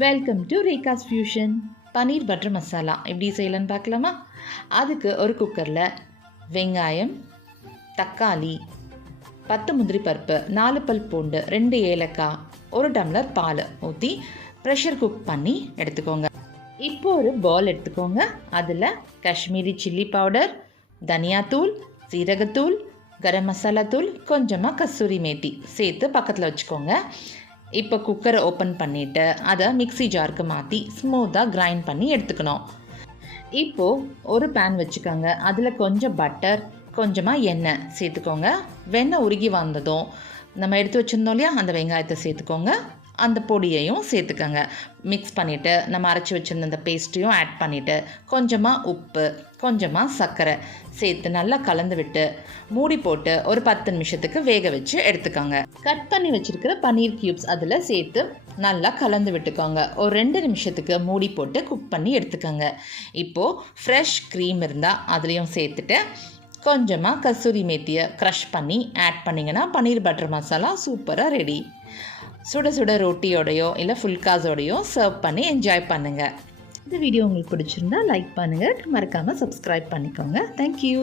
Welcome to Rekha's fusion. Paneer butter masala எப்படி செய்யலான்னு பார்க்கலாமா? அதுக்கு ஒரு குக்கரில் வெங்காயம், தக்காளி, 10 முந்திரி பருப்பு, 4 பல் பூண்டு, 2 ஏலக்காய், 1 டம்ளர் பால் ஊற்றி ப்ரெஷர் குக் பண்ணி எடுத்துக்கோங்க. இப்போ ஒரு பவுல் எடுத்துக்கோங்க. அதில் காஷ்மீரி சில்லி பவுடர், தனியாத்தூள், சீரகத்தூள், கரம் மசாலா தூள், கொஞ்சமாக கஸ்தூரி மேத்தி சேர்த்து பக்கத்தில் வச்சுக்கோங்க. இப்போ குக்கரை ஓப்பன் பண்ணிவிட்டு அதை மிக்ஸி ஜாருக்கு மாற்றி ஸ்மூத்தாக கிரைண்ட் பண்ணி எடுத்துக்கணும். இப்போது ஒரு பேன் வச்சுக்கோங்க. அதில் கொஞ்சம் பட்டர், கொஞ்சமாக எண்ணெய் சேர்த்துக்கோங்க. வெண்ணெய் உருகி வந்ததும் நம்ம எடுத்து வச்சுருந்தோம் இல்லையா, அந்த வெங்காயத்தை சேர்த்துக்கோங்க. அந்த பொடியையும் சேர்த்துக்கோங்க. மிக்ஸ் பண்ணிவிட்டு நம்ம அரைச்சி வச்சுருந்த அந்த பேஸ்ட்டையும் ஆட் பண்ணிவிட்டு கொஞ்சமாக உப்பு, கொஞ்சமாக சர்க்கரை சேர்த்து நல்லா கலந்து விட்டு மூடி போட்டு ஒரு 10 நிமிஷத்துக்கு வேக வச்சு எடுத்துக்கோங்க. கட் பண்ணி வச்சுருக்கிற பன்னீர் க்யூப்ஸ் அதில் சேர்த்து நல்லா கலந்து விட்டுக்கோங்க. ஒரு 2 நிமிஷத்துக்கு மூடி போட்டு குக் பண்ணி எடுத்துக்கோங்க. இப்போது ஃப்ரெஷ் க்ரீம் இருந்தால் அதுலேயும் சேர்த்துட்டு கொஞ்சமாக கஸ்தூரி மேத்தியை க்ரஷ் பண்ணி ஆட் பண்ணிங்கன்னா பன்னீர் பட்டர் மசாலா சூப்பராக ரெடி. சுட சுட ரொட்டியோடையோ இல்லை ஃபுல்காஸோடையோ சர்வ் பண்ணி என்ஜாய் பண்ணுங்கள். இந்த வீடியோ உங்களுக்கு பிடிச்சிருந்தா லைக் பண்ணுங்கள், மறக்காமல் சப்ஸ்கிரைப் பண்ணிக்கோங்க. தேங்க்யூ.